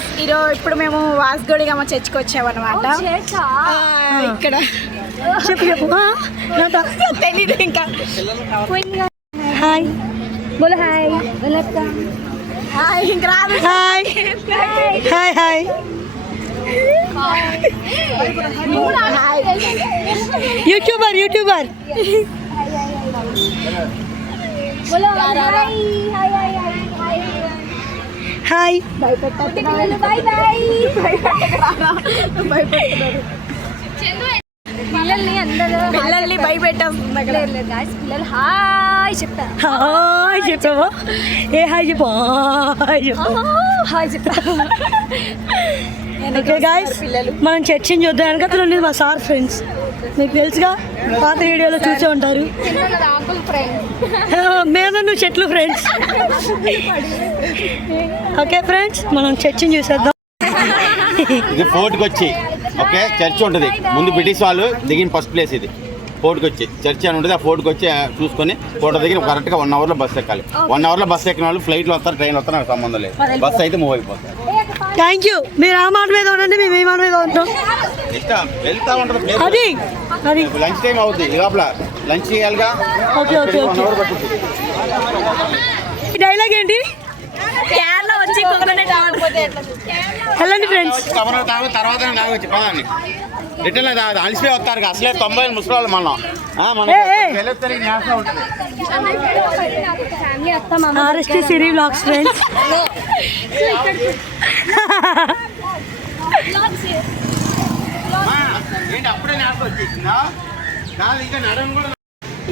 Friends ఇప్పుడు మేము వాస్గోడిగమ్మ చర్చికి వచ్చామన్నమాట. ఇక్కడ తెలీదు ఇంకా. హాయ్ బోలో హాయ్ హాయ్ ఇంకా రాదు. Hi hi hi YouTuber YouTuber hi పిల్లల్ని భయపెట్టాం. పిల్లలు హాయ్ చెప్తా. హాయ్ చెప్పావా? ఏ హాయ్ చెప్పు. హాయ్ చెప్తా. ఓకే గాయ్స్, మనం చర్చిని చూద్దాం. వెనకతలు ఉండేది మా సార్ ఫ్రెండ్స్, మీకు తెలుసుగా, పాత వీడియోలో చూసే ఉంటారు. మీద నువ్వు చెట్లు ఫ్రెండ్స్. ఓకే ఫ్రెండ్స్, మనం చర్చిని చూసేద్దాం. ఇది ఫోర్ట్కి వచ్చి ఓకే చర్చ్ ఉంటుంది. ముందు బ్రిటిష్ వాళ్ళు దిగిన ఫస్ట్ ప్లేస్ ఇది. ఫోర్ట్కి వచ్చి చర్చ్ అని ఉంటుంది. ఆ ఫోర్ట్కి వచ్చి చూసుకొని ఫోటో దగ్గర కరెక్ట్గా 1 అవర్లో బస్సు ఎక్కాలి. 1 అవర్లో బస్సు ఎక్కిన వాళ్ళు ఫ్లైట్లో వస్తారు, ట్రైన్లో వస్తారు, నాకు సంబంధం లేదు. బస్సు అయితే మూవ్ అయిపోతారు. Thank you. మీరు ఆ మాట మీద ఉండండి, మేము ఈ మాట మీద ఉంటాం. ఇష్టం వెళ్తా ఉంటుంది. అది అది లంచ్ టైం అవుతుంది. ఈ లోపల లంచ్ చేయాలిగా. Okay okay okay. డైలాగ్ ఏంటి? కేరళ వచ్చి కోకోనట్ వెళ్ళండి ఫ్రెండ్స్. తర్వాత తాగొచ్చు రిటర్న్ అలసిపోయి వస్తారు. అసలే 90 ముసలి మనం ఆర్ఎస్టీ సిరీ వ్లాగ్స్ ఫ్రెండ్స్. అప్పుడే నేసం వచ్చేసిందా?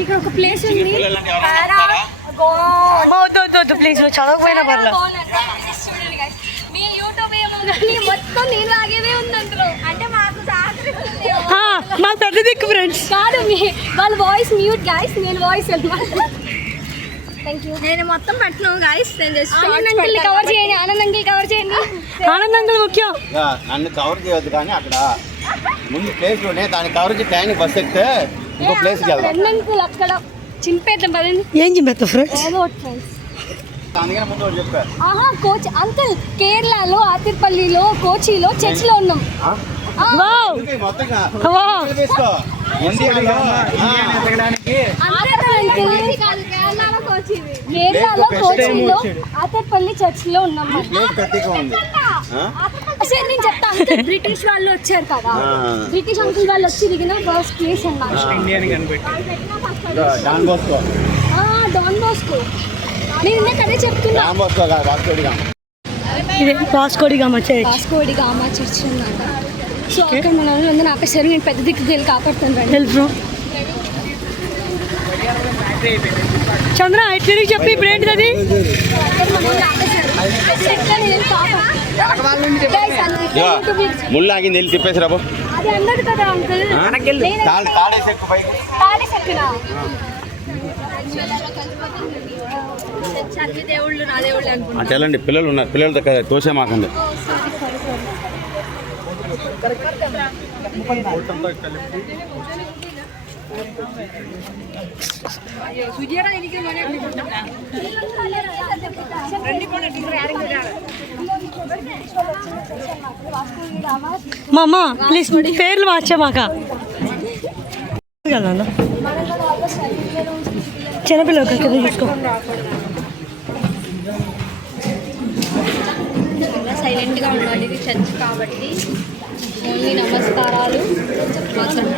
ఇక్కడ ఒక ప్లేస్ ఉంది. ప్లీజ్ నువ్వు చదవకపోయినా పర్లేదు. మొత్తం నేను లాగేదే ఉంది అందులో. అంటే మాకు మా పెద్ద దిక్కు ఫ్రెండ్స్ కాదు. వాళ్ళ వాయిస్ మ్యూట్ గైస్, నేను వాయిస్ నేను మొత్తం పెట్టను గైస్. నేను కవర్ చేయండి. ఆనందంగా కవర్ చేయండి. ఆనందంగా ముఖ్యం. నన్ను కవర్ చేయవద్దు, కానీ అక్కడ ముందు ప్లేస్ లోనే దాన్ని కవర్ చేసి ట్రైన్ బస్ ఎక్కితే ఇంకో ప్లేస్కి వెళ్దాం. అక్కడ చింపేద్దాం పదండి. ఏం చింపేస్తాం ఫ్రెండ్స్? కోచ్ అంకుల్, కేరళలో ఆతిర్పల్లిలో కోచిలో చర్చిలో ఉన్నాం. కేరళలో కోచిలో ఆతిర్పల్లి చర్చిలో ఉన్నాం. అసలు నేను చెప్తా, బ్రిటిష్ వాళ్ళు వచ్చారు కదా, బ్రిటిష్ అంకుల్ వాళ్ళు వచ్చి దిగిన ఫస్ట్ ప్లేస్ అన్నమాట. Don Bosco. నేను ఇందాక అదే చెప్తున్నా. ఇదే వాస్కోడిగామా చర్చ్ అన్నమాట. సో అక్కడ మన అందరూ ఆపేశారు. నేను పెద్ద దిక్కు వెళ్ళి కాపాడుతాను. హెల్ప్ చంద్ర తిరిగి చెప్పి ఇప్పుడు ఏంటిది అది? ముళ్ళు ఆగింది, వెళ్ళి తిప్పేసి రాబో. అది అన్నది కదా అంకుల్. చల్లండి, పిల్లలు ఉన్నారు, పిల్లలతో తోసే మాకండి. మామా ప్లీజ్ పేర్లు మార్చామాక. చిన్నపిల్లలు కింద చూసుకో. సైలెంట్గా ఉండాలి. ఇది చర్చ్ కాబట్టి ఓన్లీ నమస్కారాలు మాత్రమే.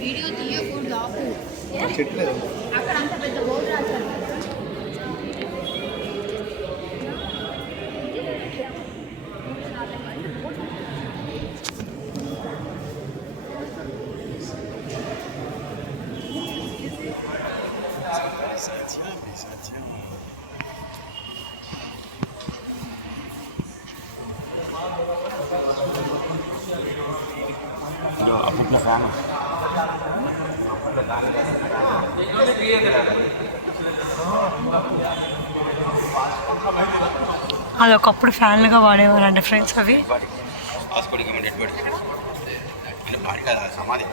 వీడియో తీయకూడదు, ఆపు. అక్కడ అంత పెద్ద బోర్డు రాశారు. అప్పుడు ఇంట్లో ఫ్యాన్ అది ఒకప్పుడు ఫ్యాన్లుగా వాడేవారండి ఫ్రెండ్స్ అవి. సమాధి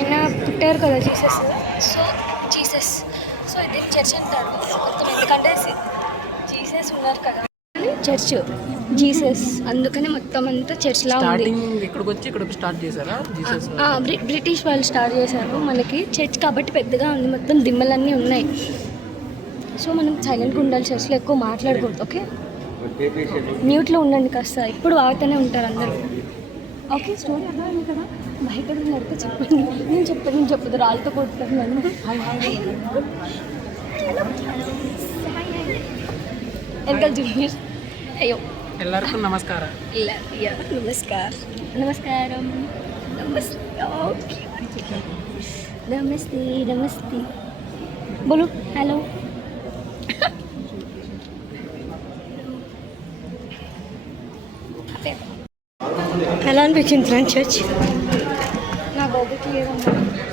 ఆయన పుట్టారు కదా జీసస్. సో ఇది చర్చ్ అంటారు మొత్తం, ఎందుకంటే జీసస్ ఉన్నారు కదా చర్చ్, జీసస్, అందుకని మొత్తం అంతా చర్చ్ లా ఉంది. ఇక్కడికి వచ్చి ఇక్కడ స్టార్ట్ చేశారా జీసస్? బ్రిటిష్ వాళ్ళు స్టార్ట్ చేశారు. మనకి చర్చ్ కాబట్టి పెద్దగా ఉంది, మొత్తం దిమ్మలన్నీ ఉన్నాయి. సో మనం సైలెంట్గా ఉండాలి, చర్చ్లో ఎక్కువ మాట్లాడకూడదు. ఓకే, మ్యూట్లో ఉండండి కాస్త, ఇప్పుడు వాగుతూనే ఉంటారు అందరూ. ఓకే, స్టోరీ అర్థమైంది కదా. బయట నడితే చెప్పండి, నేను చెప్పదు రాళ్ళతో కొడుతాను నన్ను. ఎంకల్ జూనియర్, అయ్యో ಎಲ್ಲರಿಗೂ ನಮಸ್ಕಾರ. నమస్కారం. నమస్తే బోలు హలో. ఎలా అనిపించింది ఫ్రెండ్స్ చర్చ్? నా బాబుకి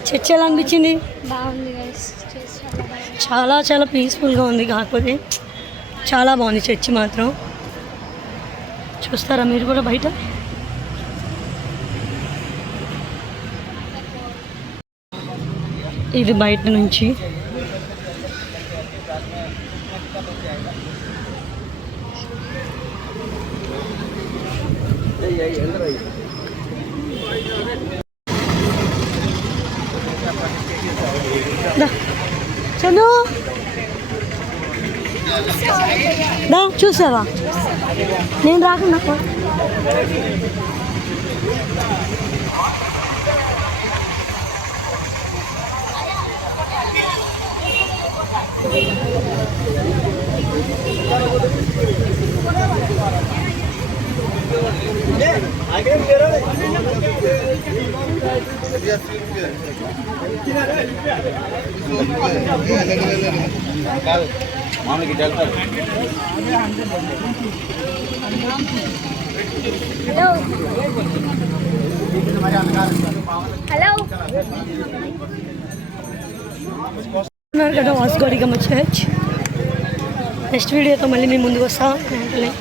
చర్చ్ ఎలా అనిపించింది? బాగుంది గైస్, చాలా చాలా పీస్ఫుల్గా ఉంది. కాకపోతే చాలా బాగుంది చర్చ్ మాత్రం. చూస్తారా మీరు కూడా బయట? ఇది బయట నుంచి చందు దా చూసావా? నేను రాకుండా మామూలుగా వెళ్తారు. హలో ఉన్నారు కదా వాస్కోడిగమ్మ చర్చ్. నెక్స్ట్ వీడియోతో మళ్ళీ మీ ముందుకు వస్తా.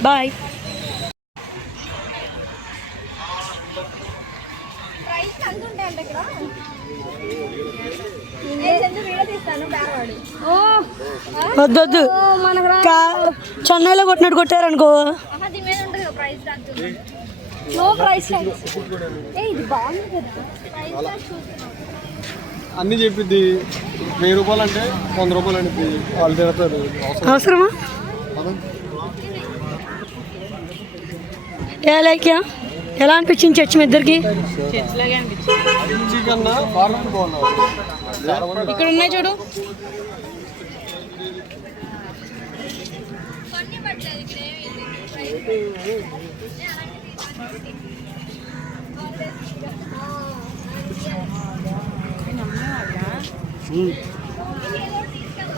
బాయ్. వద్దొద్దు, చెన్నైలో కొట్టినట్టు కొట్టారనుకో. అన్నీ చెప్పిద్ది. 1000 రూపాయలు అంటే 100 రూపాయలు అనిపి వాళ్ళు తిడతారు. అవసరమా? ఎలా అనిపించింది చర్చ్ మీ ఇద్దరికి? కన్నా ఫారెన్ బాగున్నారు. ఇక్కడ ఉన్నాయి చూడు.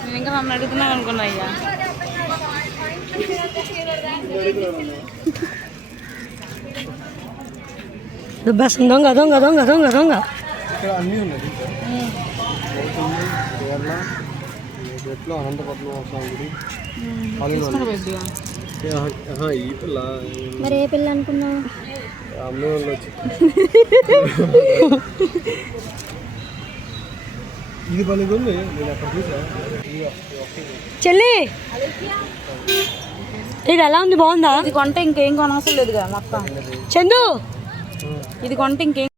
నేను ఇంకా నన్ను అడుగుతున్నాను అనుకున్నా అయ్యా. దుబ్బాసం దొంగ దొంగ దొంగ దొంగ దొంగ. ఇక్కడ అన్నీ ఉన్నాయి. కేరళ, ఎట్లో అనంతపట్నం స్వామి గుడి. ఈ పిల్ల మరి ఏ పిల్ల అనుకున్నావు? అమ్మే వాళ్ళు వచ్చి ఇది పని నేను అక్కడ చూసా. చెల్లి ఇది ఎలా ఉంది? బాగుందా? ఇది కొంటే ఇంకేం కొనవసరం లేదుగా మొత్తం. చందు ఇది కొంటే ఇంకేం